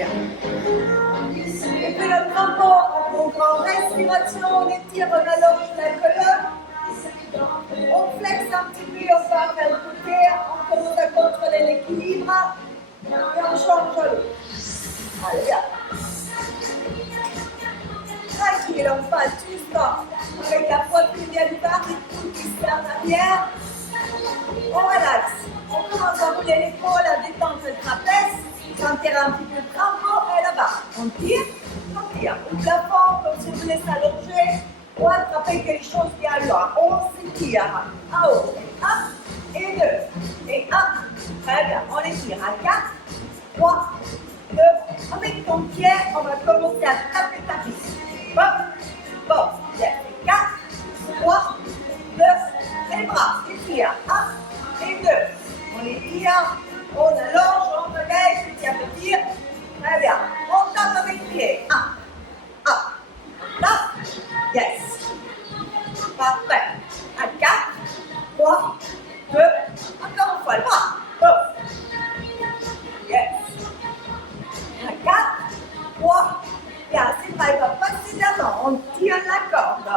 bien. Et puis le crampon, on prend respiration, on étire, on allonge la colonne. On flexe un petit peu, on va faire le côté, on commence à contrôler l'équilibre. Et on change l'autre. Allez, bien. Tranquille, on passe justement avec la poitrine bien ouverte et tout qui se fait en arrière. On relaxe. On commence à rouler l'épaule, à détendre le trapèze. Sentir un petit peu le crampon et là-bas. On tire. Au plafond, comme si vous voulez s'allonger ou attraper quelque chose qui est loin. On s'étire. En haut. 1 et 2. Et 1. Très bien. On étire à 4, 3, 2. Avec ton pied, on va commencer à taper ta piste. Bon. Bien. 4, 3, 2. Les bras. Étire. 1 et 2. On étire. On allonge. On réveille. Petit à petit. Très bien. On tape avec les pieds. 1. Là. Yes. Parfait. À 4, 3, 2. Encore une fois, le bras. Yes. À 4, 3. Bien, c'est pas, il va pas suffisamment. On tire la corde.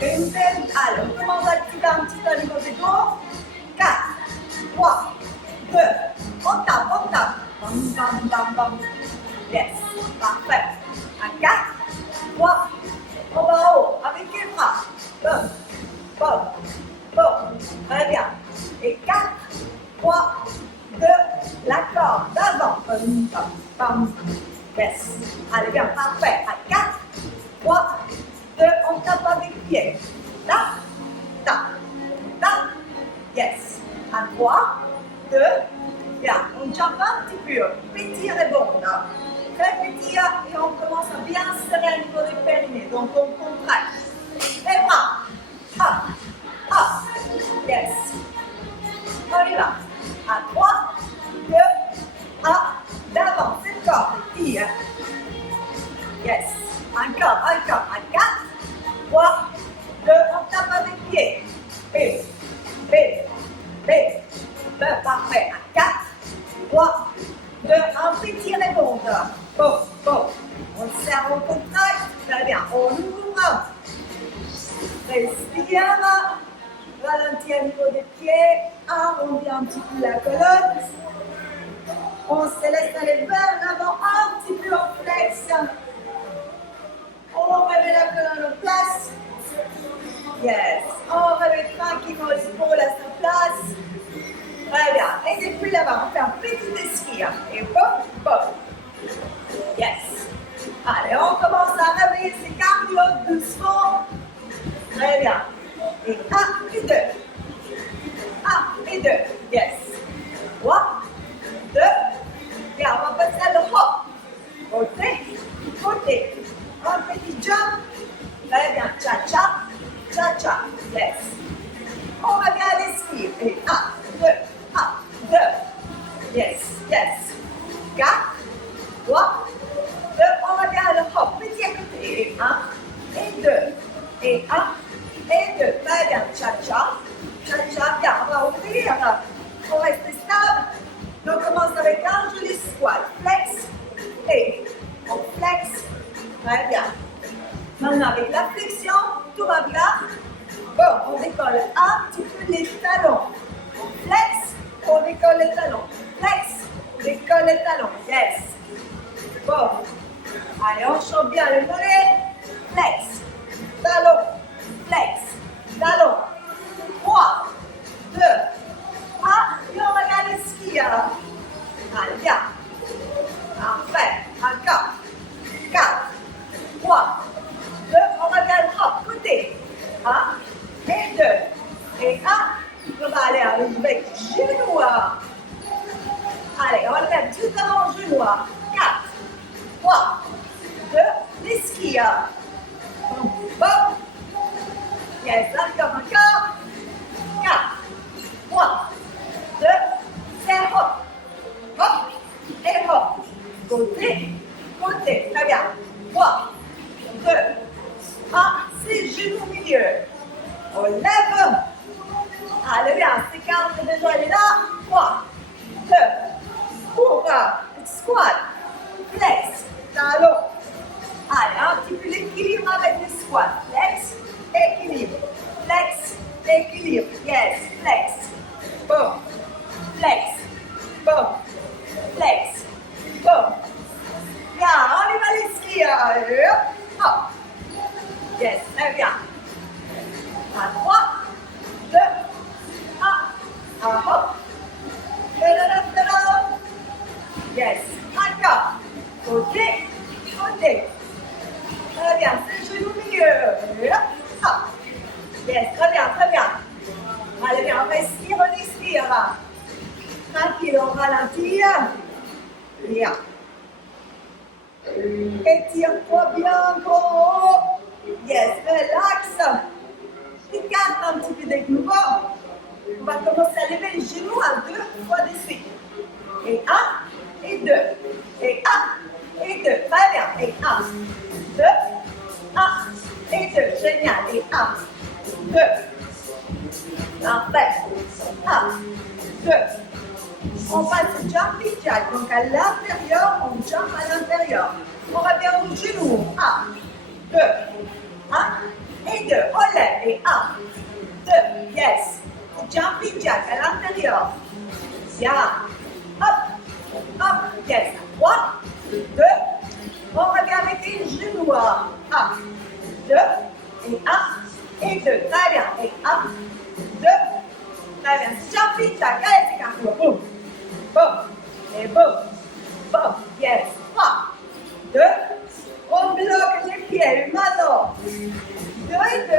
Une belle. Allez, on commence à activer un petit peu au niveau du dos. 4, 3, 2. On tape. Bam, bam, bam. Yes. Parfait. À 4, 3. On va en haut avec les bras. Bon. Très bien. Et 4, 3, 2. La corde d'avant. Bam. Yes. Allez, bien. Parfait. À 4, 3, 2. On tape avec les pieds. Tape. Yes. À 3, 2. Bien. On jump un petit peu. Petit rebond. Très petit et on commence à bien serrer au niveau du périnée. Donc on contracte. Les bras. Up. Yes. On y va. À 3, 2, 1. D'avant. C'est le corps. Tire. Yes. Encore. À 4, 3, 2. On tape avec les pieds. B. Parfait. À 4, 3, 2. Un petit rebond. Bon. On serre, on contracte. Très bien. On ouvre. Respire. Ralentit au niveau des pieds. Arrondis un petit peu la colonne. On se laisse aller vers l'avant. Un petit peu en flex. On remet la colonne en place. Yes. On remet tranquillement l'épaule à sa place. Très bien. Et depuis là-bas, on fait un petit esquire. Et bon. Yes. Allez, on commence à réveiller ses cardio doucement. Très bien. Et 1 et 2. 1 et 2. Yes. 3, 2. Bien, on va passer à le hop. Côté. Un petit jump. Très bien. Cha-cha. Yes. On va bien l'esquive. Et 1, 2. 1, 2. Yes. 4, 3, 2. On va bien le hop. Petit à côté. Et 1 et 2. Et 1 et 2. Très bien. Cha-cha. Bien, on va ouvrir. On reste stable. On commence avec un joli squat. Flex. Et on flex. Très bien. Maintenant, avec la flexion, tout va bien. Bon, on décolle un petit peu les talons. On flex, on décolle les talons. Flex, on décolle les talons. Yes. Bon. Allez, on change bien le mollet. Flex, talon, flex, talon. 3, 2, 1. Et on regarde le ski. Allez, bien. Parfait. Encore. 4, 3, 2. On regarde hop, côté. 1 et 2. Et 1. On va aller avec genou. Allez, on regarde juste avant le genou. 4, 3, 2. Les skis. Bon. Yes, encore. 4, 3, 2. C'est hop. Hop. Et hop. Côté. Très bien. 3, 2, 1. C'est genou au milieu. On lève. Allez, bien. S'écarte déjà, elle est là. 3, 2. Cours. Squat. flex, talon. Allez, un petit peu d'équilibre avec les squats. Flex, équilibre. Flex, équilibre. Yes, flex. Boom. Flex. Boom. Flex. Boom. Bien, on y va les skis. Hop. Yes, très bien. À 3, 2, 1. Hop. Yes, encore. Côté, côté. Très bien, c'est le genou milieu. Hop. Yes, très bien, très bien. Allez, bien, on respire, on expire. Tranquille, on ralentit. Bien. Étire-toi bien, gros. Yes, relax. Écarte un petit peu des genoux. On va commencer à lever les genoux à 2 fois de suite. Et 1, et 2. Et 1, et 2. Très bien. Et 1, 2, 1, et 2. Génial. Et 1, 2. Parfait. 1, 2. On passe au jumping jack. Donc à l'intérieur, on jump à l'intérieur. On revient aux genoux. 1, 2, 1 et 2. On lève. Et 1, 2. Yes. Jumping jack à l'intérieur. Bien. Hop. Hop. Yes. 3, 2. On revient avec les genoux. 1, 2. Et 1 et 2. Très bien. Et 1, 2. Très bien. Jumping jack. Allez, c'est un peu. Boum. Boum. Et boum. Boum. Yes. 3, 2. On bloque les pieds. Maintenant. 2 et 2.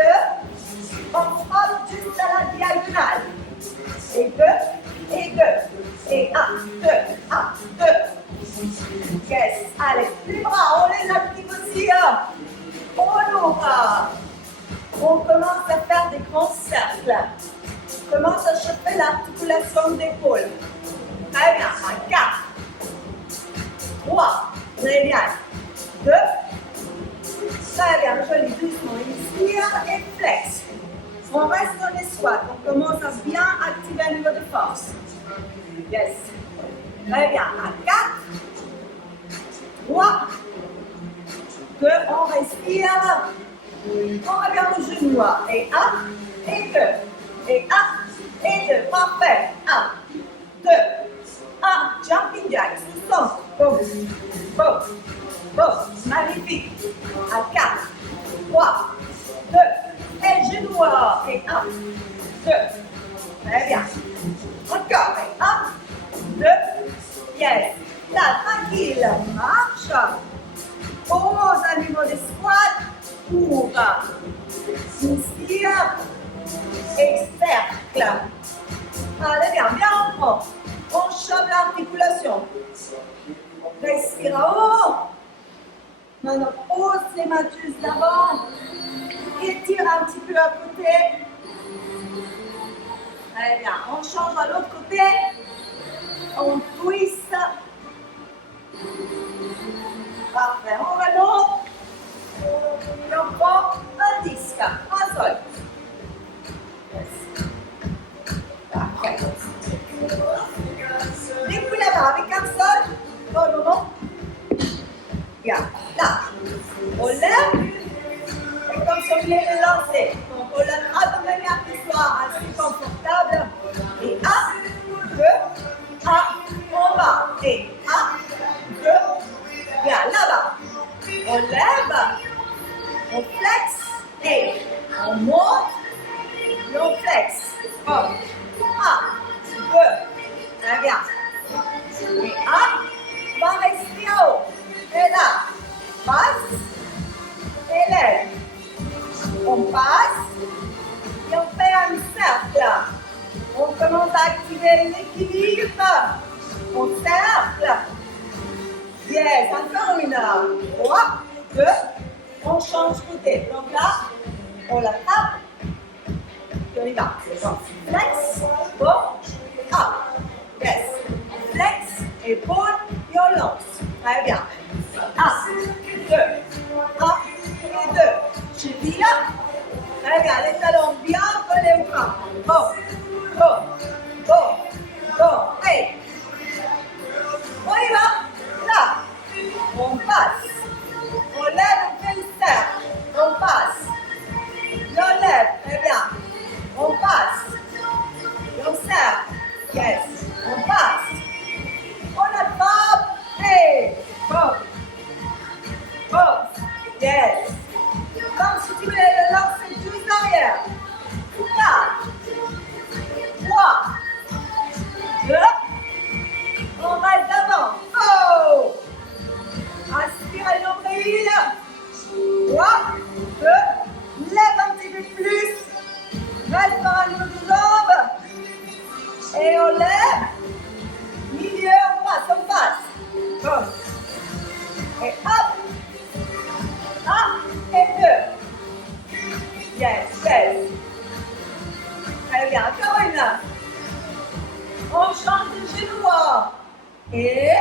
On frappe juste à la diagonale. Et 2, et 2. Et 1, 2, 1, 2. Yes. Allez, les bras, on les applique aussi. On ouvre. On commence à faire des grands cercles. On commence à chauffer l'articulation d'épaule. Très bien. 4, 3, génial. 2, très bien, joli, doucement. Inspire et flex. On reste dans les squats. On commence à bien activer un niveau de force. Yes. Très bien. À 4, 3, 2, on respire. On revient aux genoux. Et 1, et 2. Et 1, et 2. Parfait. 1, 2, 1. Jumping jack. Sous-sens. Boum. Boum. Boum. Magnifique. À 4, 3, 2. Et genoux. Et 1, 2. Très bien. Encore. Et 1, 2. Yes. Là, tranquille. Marche. Pose à niveau des squats. Ouvre. Inspire. Et cercle. Allez, bien. Bien, on prend. On chope l'articulation. Respire à haut. Maintenant, pose les mains juste d'avant. Étire un petit peu à côté. Très bien. On change à l'autre côté. On twist. Parfait. On remonte. Et on prend un disque. Un seul. Yes. Parfait. Depuis là-bas avec un seul. Bon moment. Bien. Là. On lève. Et comme si on voulait le lancer. Donc on l'attrape de manière qui soit assez confortable. Et 1, 2, 1, on va. Et 1, 2, bien, là-bas. On lève, on flex, et on monte, et on flex. Bon. 1, 2, très bien. Et 1, on va rester en haut. Et là, passe, et lève. On passe, et on fait un cercle. On commence à activer l'équilibre. On cercle. Yes, encore une. 3, 2, on change côté. Donc là, on la tape. Et on y va. Donc, flex, bon, up. Yes. Flex, épaule, et on lance. Très bien. 1, 2, 1 et 2. Cheville. Très bien, les talons bien collés au bras. Bon, bon, bon, bon. Hey. On y va. Là. Boum. Et hop. 1 et 2. Yes, yes. Très bien, encore une. On change de genou. Et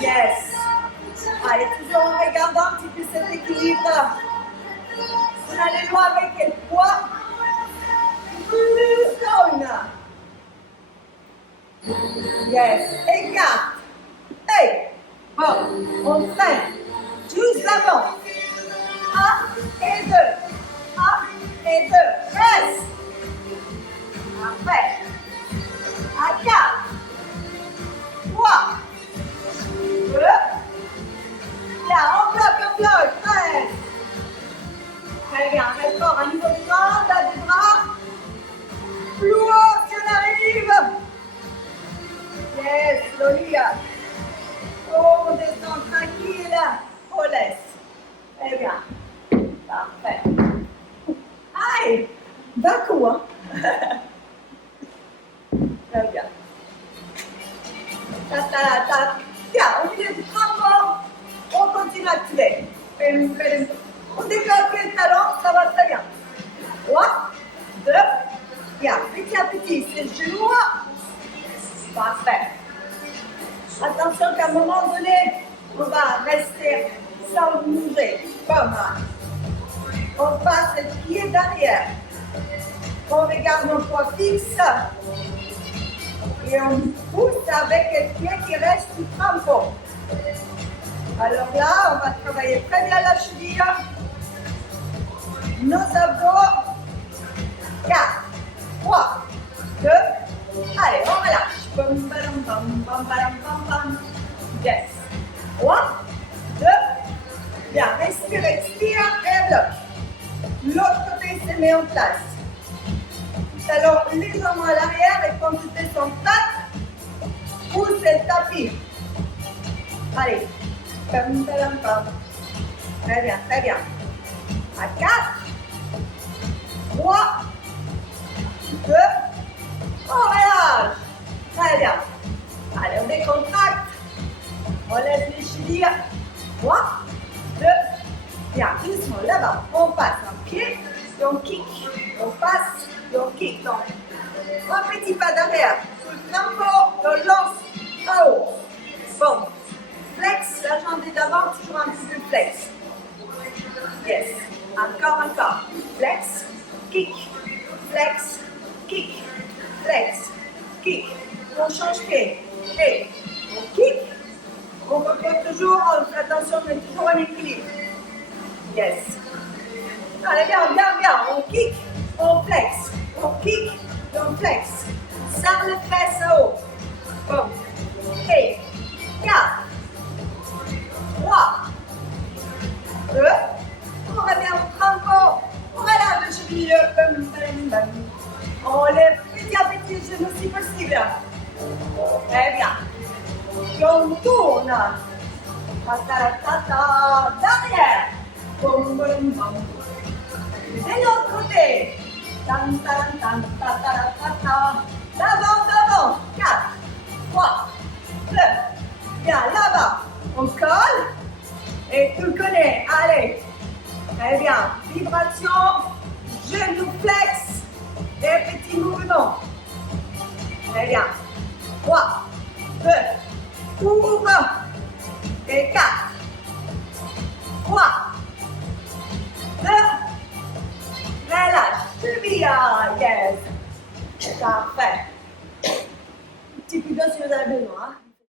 yes. Allez, toujours en regardant un petit peu cet équilibre. On allait loin avec le poids. Encore une. Yes. Et 4. Hey. Bon, on freine. Tous l'avant. 1 et 2. 1 et 2. Yes. Parfait. À 4. 3. 2. Là, on bloque. 13. Très bien. Reste fort. Un niveau de bras, bas des bras. Plus haut si on arrive. Yes, slowly. On descend tranquille. On laisse. Très bien. Parfait. Allez. D'un coup, hein. Très bien. Bien, au milieu du crampon, on continue à tirer. On développe les talons, ça va très bien. 3, 2, bien. Petit à petit, c'est le genou. Parfait. Attention qu'à un moment donné, on va rester sans bouger. Pas mal. On passe le pied derrière. On regarde nos poids fixes. Et on pousse avec le pied qui reste du crampon. Alors là, on va travailler très bien la cheville. Nos abdos. 4, 3, 2. Allez, on relâche. Bam, bam, bam, bam, bam, bam, bam. Yes. 3, 2. Bien, respire, expire et bloque. L'autre côté se met en place. Alors, légèrement à l'arrière et quand tu descends tac, pousse le tapis. Allez. Bam, bam, bam. Très bien, très bien. À 4, 3, 2, on relâche. Très bien. Allez, on décontracte. On laisse les chevilles. 3, 2, bien, doucement, là-bas. On passe un pied et on kick. On passe et on kick. Donc, un petit pas derrière. Sur le crampon, on lance en haut. Bon. Flex, la jambe d'avant, toujours un petit peu flex. Yes. Encore. Flex, kick, flex, kick, flex, kick. On change pied. Et on kick. On reprend toujours, attention, on est toujours en équilibre. Yes. Allez, bien. On kick, on flex. On kick, on flex. Serre les fesses en haut. Bon. Et 4. 3, 2, on revient au crampon, on relâche le cheville, on lève petit à petit les genoux si possible. Très bien. Et on tourne. Derrière. Boum, boum, boum. De l'autre côté. D'avant. 4, 3, 2. Bien, là-bas. On colle. Et tu le connais. Allez. Très bien. Vibration. Genou flex. Et petit mouvement. Très bien. 3, 2, ouvre. Et 4, 3, 2, relâche. Cheville. Yes. Parfait. Un petit peu d'eau si vous avez besoin.